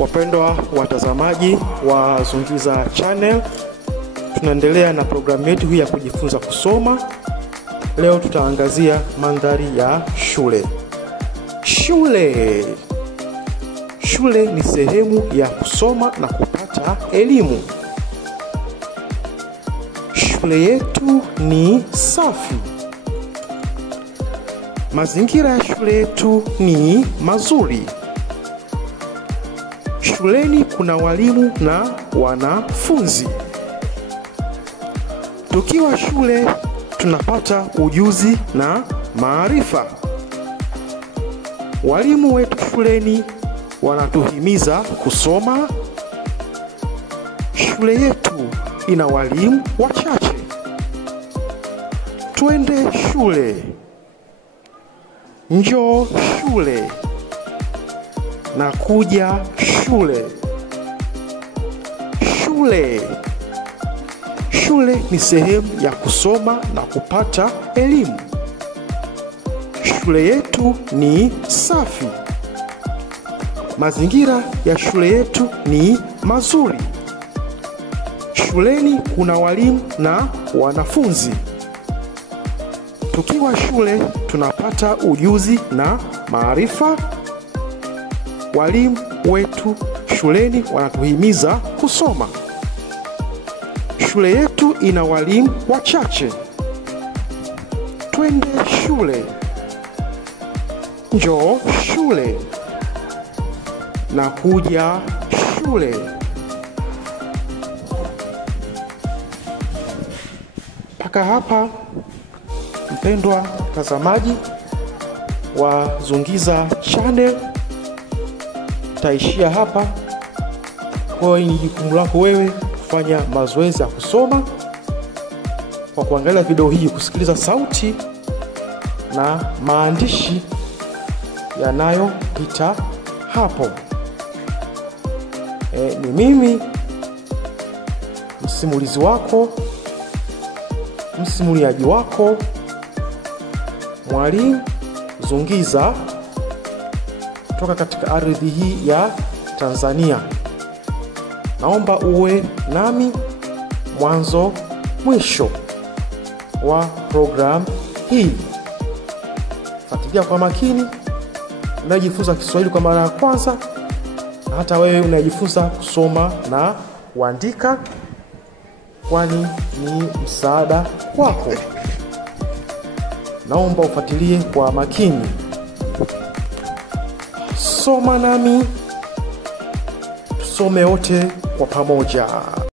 Wapendwa watazamaji wa Zungiza Channel, tunaendelea na programu yetu hii ya kujifunza kusoma. Leo tutaangazia mandhari ya shule. Shule ni sehemu ya kusoma na kupata elimu. Shule yetu ni safi. Mazingira ya shule yetu ni mazuri. Shuleni kuna walimu na wanafunzi. Tukiwa shule tunapata ujuzi na maarifa. Walimu wetu shuleni wanatuhimiza kusoma. Shule yetu ina walimu wachache. Twende shule. Njoo shule. Na kuja shule. Shule ni sehemu ya kusoma na kupata elimu. Shule yetu ni safi. Mazingira ya shule yetu ni mazuri. Shuleni kuna walimu na wanafunzi. Tukiwa shule tunapata ujuzi na maarifa. Walimu wetu shuleni wanatuhimiza kusoma. Shule yetu ina walimu wachache. Twende shule. Njoo shule. Na kuja shule. Mpaka hapa, mpendwa mtazamaji wa Zungiza Channel, taishia hapa. Kwa hiyo ni jukumu lako wewe kufanya mazoezi ya kusoma kwa kuangalia video hii, kusikiliza sauti na maandishi yanayopita hapo. Ni mimi msimulizi wako, msimuliaji wako, Mwalimu Zungiza, kutoka katika ardhi hii ya Tanzania. Naomba uwe nami mwanzo mwisho wa program hii. Fuatilia kwa makini. Unajifunza Kiswahili kwa mara ya kwanza, na hata wewe unajifunza kusoma na kuandika, kwani ni msaada wako. Naomba ufuatilie kwa makini. Soma nami, tusome wote kwa pamoja.